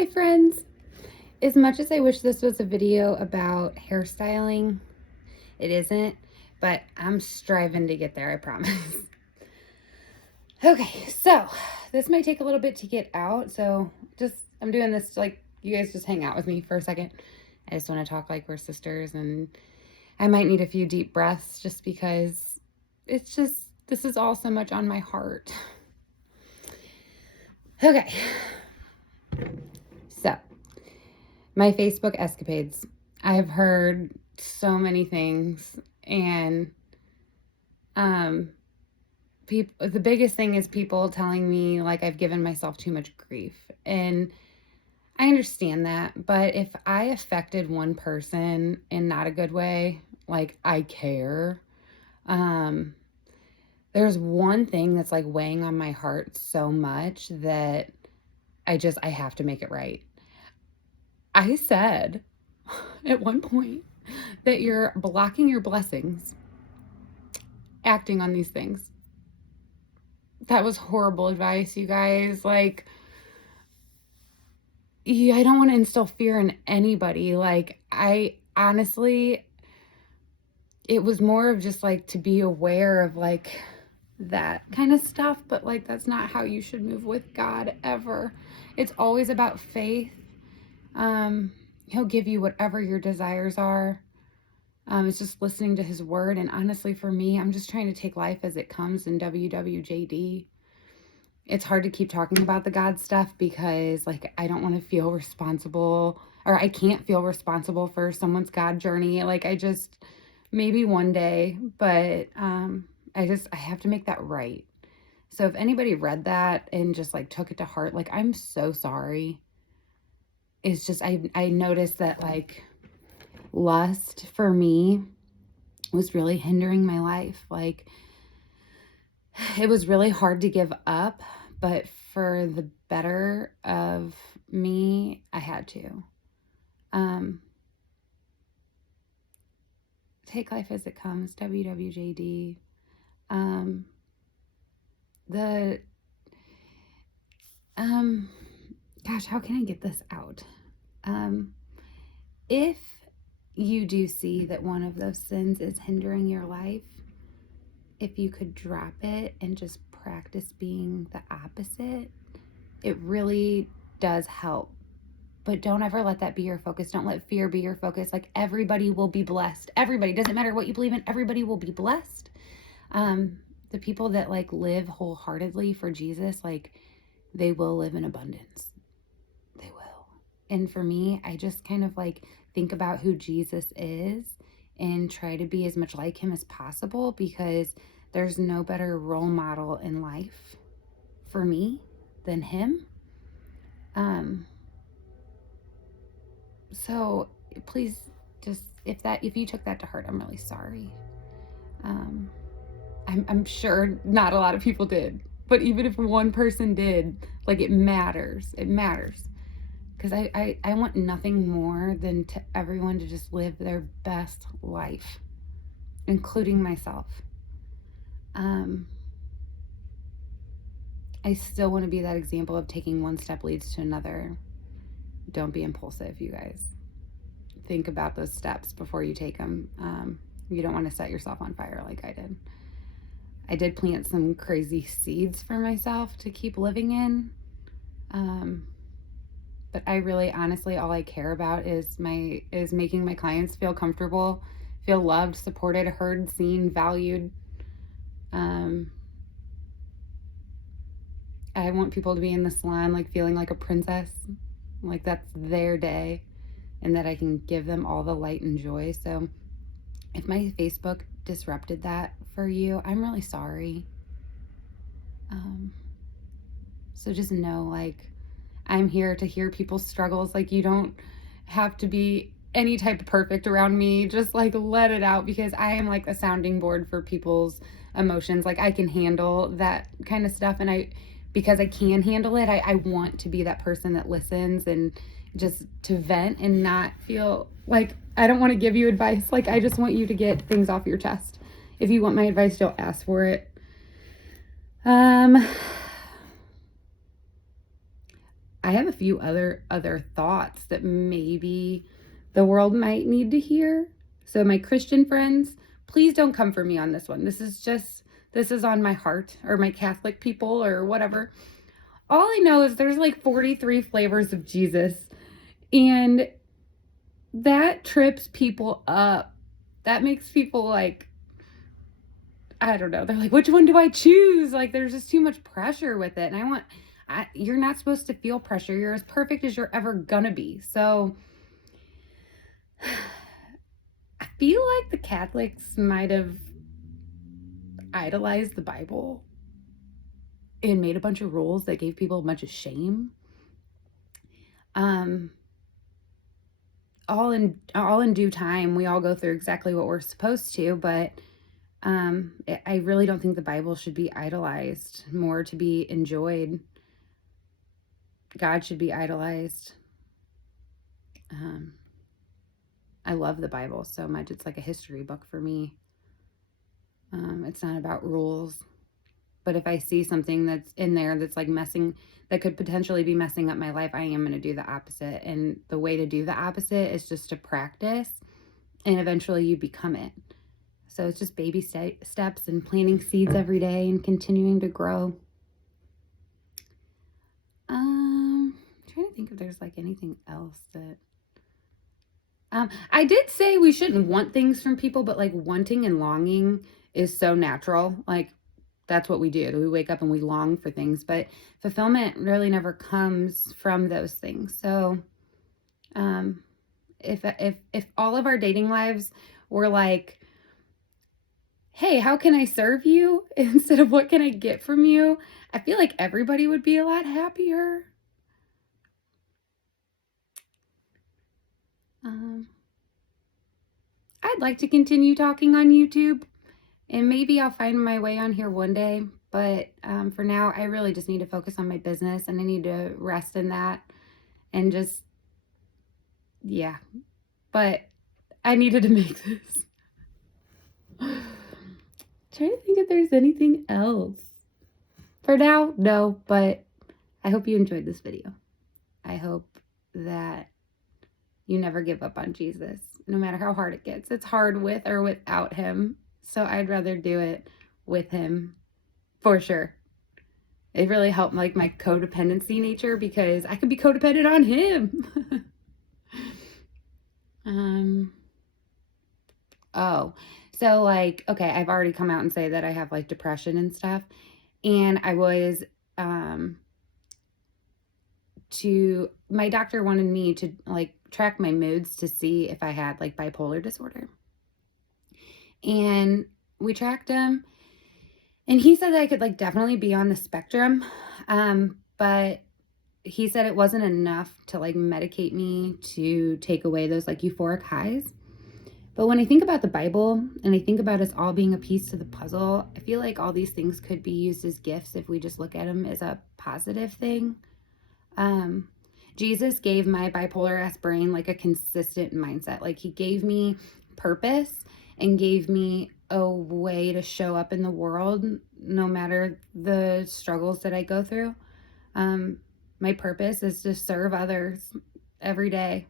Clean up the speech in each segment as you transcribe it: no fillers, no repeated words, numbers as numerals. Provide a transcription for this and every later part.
Hi friends! As much as I wish this was a video about hairstyling, it isn't, but I'm striving to get there, I promise. Okay, so this might take a little bit to get out, so I'm doing this like you guys just hang out with me for a second. I just want to talk like we're sisters, and I might need a few deep breaths just because this is all so much on my heart. Okay, so my Facebook escapades. I've heard so many things, and people, the biggest thing is people telling me like I've given myself too much grief. And I understand that, but if I affected one person in not a good way, like I care. Um there's one thing that's like weighing on my heart so much that I have to make it right. I said at one point that you're blocking your blessings acting on these things. That was horrible advice, you guys. Like, yeah, I don't want to instill fear in anybody. Like, I honestly, it was more of just like to be aware of like that kind of stuff, but like that's not how you should move with God ever. It's always about faith. Um, He'll give you whatever your desires are. It's just listening to his word. And honestly, for me, I'm just trying to take life as it comes in WWJD. It's hard to keep talking about the God stuff because, like, I don't want to feel responsible, or I can't feel responsible for someone's God journey. Like, maybe one day, but I have to make that right. So if anybody read that and just like took it to heart, like, I'm so sorry. It's just, I noticed that like lust for me was really hindering my life. Like, it was really hard to give up, but for the better of me, I had to. Take life as it comes, WWJD. The gosh, how can I get this out? If you do see that one of those sins is hindering your life, if you could drop it and just practice being the opposite, it really does help. But don't ever let that be your focus. Don't let fear be your focus. Like, everybody will be blessed. Everybody, doesn't matter what you believe in, everybody will be blessed. The people that like live wholeheartedly for Jesus, like, they will live in abundance. They will. And for me, I just kind of like think about who Jesus is and try to be as much like him as possible, because there's no better role model in life for me than him. So please, just if you took that to heart, I'm really sorry. I'm sure not a lot of people did, but even if one person did, like, it matters. It matters. Because I want nothing more than to everyone to just live their best life, including myself. I still want to be that example of taking one step leads to another. Don't be impulsive, you guys. Think about those steps before you take them. You don't want to set yourself on fire like I did. I did plant some crazy seeds for myself to keep living in. But I really, honestly, all I care about is making my clients feel comfortable, feel loved, supported, heard, seen, valued. I want people to be in the salon like feeling like a princess, like that's their day, and that I can give them all the light and joy. So if my Facebook disrupted that for you, I'm really sorry. So just know, like, I'm here to hear people's struggles. Like, you don't have to be any type of perfect around me. Just like let it out, because I am like a sounding board for people's emotions. Like, I can handle that kind of stuff, and because I can handle it, I want to be that person that listens and just to vent and not feel like I don't want to give you advice. Like, I just want you to get things off your chest. If you want my advice, don't ask for it. I have a few other thoughts that maybe the world might need to hear. So my Christian friends, please don't come for me on this one. This is on my heart, or my Catholic people or whatever. All I know is there's like 43 flavors of Jesus, and that trips people up. That makes people like, I don't know. They're like, which one do I choose? Like, there's just too much pressure with it. And you're not supposed to feel pressure. You're as perfect as you're ever gonna be. So I feel like the Catholics might have idolized the Bible and made a bunch of rules that gave people a bunch of shame. All in due time, we all go through exactly what we're supposed to, but I really don't think the Bible should be idolized, more to be enjoyed. God should be idolized. I love the Bible so much. It's like a history book for me. It's not about rules. But if I see something that's in there that's like that could potentially be messing up my life, I am going to do the opposite. And the way to do the opposite is just to practice, and eventually you become it. So it's just baby steps and planting seeds every day and continuing to grow. I'm trying to think if there's like anything else that... I did say we shouldn't want things from people, but like wanting and longing is so natural. Like, that's what we do. We wake up and we long for things, but fulfillment really never comes from those things. So, if all of our dating lives were like, hey, how can I serve you? Instead of what can I get from you? I feel like everybody would be a lot happier. I'd like to continue talking on YouTube, and maybe I'll find my way on here one day. But for now, I really just need to focus on my business, and I need to rest in that and just, yeah. But I needed to make this. Trying to think if there's anything else. For now, no, but I hope you enjoyed this video. I hope that you never give up on Jesus, no matter how hard it gets. It's hard with or without him. So I'd rather do it with him, for sure. It really helped like my codependency nature, because I could be codependent on him. Oh, so like, okay, I've already come out and say that I have like depression and stuff. And I was, my doctor wanted me to like track my moods to see if I had like bipolar disorder. And we tracked them, and he said that I could like definitely be on the spectrum. But he said it wasn't enough to like medicate me to take away those like euphoric highs. But when I think about the Bible and I think about us all being a piece to the puzzle, I feel like all these things could be used as gifts if we just look at them as a positive thing. Jesus gave my bipolar ass brain like a consistent mindset. Like, he gave me purpose and gave me a way to show up in the world no matter the struggles that I go through. My purpose is to serve others every day.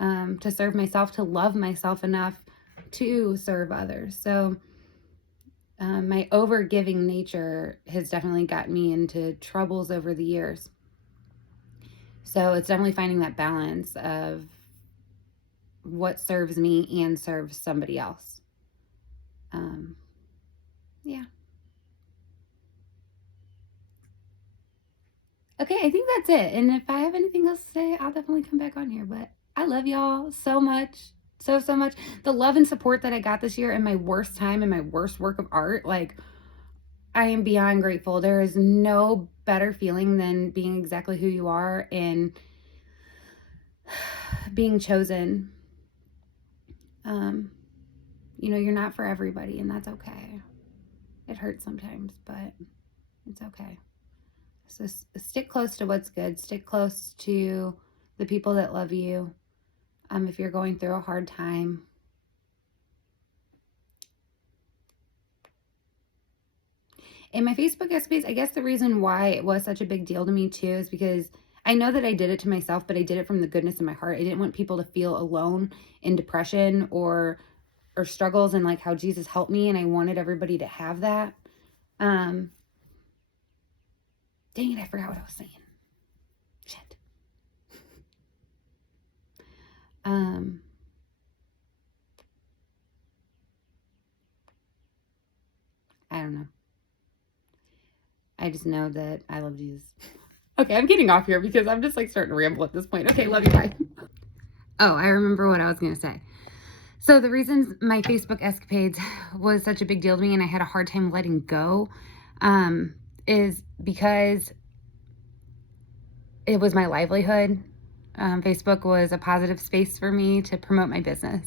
To serve myself, to love myself enough to serve others. So my overgiving nature has definitely gotten me into troubles over the years. So it's definitely finding that balance of what serves me and serves somebody else. Yeah. Okay, I think that's it. And if I have anything else to say, I'll definitely come back on here. But I love y'all so much. So much. The love and support that I got this year in my worst time, in my worst work of art, like, I am beyond grateful. There is no better feeling than being exactly who you are and being chosen. You're not for everybody, and that's okay. It hurts sometimes, but it's okay. So stick close to what's good. Stick close to the people that love you. If you're going through a hard time. In my Facebook escapades, I guess the reason why it was such a big deal to me too is because I know that I did it to myself, but I did it from the goodness of my heart. I didn't want people to feel alone in depression or struggles, and like how Jesus helped me, and I wanted everybody to have that. Dang it, I forgot what I was saying. Shit. I don't know. I just know that I love Jesus. Okay, I'm getting off here because I'm just like starting to ramble at this point. Okay, love you, bye. Oh, I remember what I was going to say. So the reasons my Facebook escapades was such a big deal to me and I had a hard time letting go is because it was my livelihood. Facebook was a positive space for me to promote my business.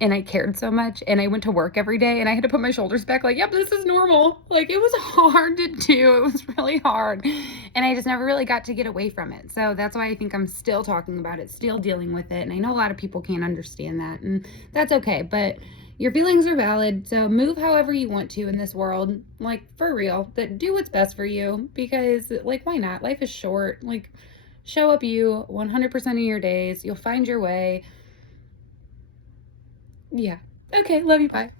And I cared so much, and I went to work every day, and I had to put my shoulders back like, yep, this is normal. Like, it was hard to do. It was really hard, and I just never really got to get away from it. So that's why I think I'm still talking about it, still dealing with it, and I know a lot of people can't understand that, and that's okay, but your feelings are valid, so move however you want to in this world, like, for real. That do what's best for you, because, like, why not? Life is short. Like, show up you 100% of your days. You'll find your way. Yeah. Okay, love you, bye.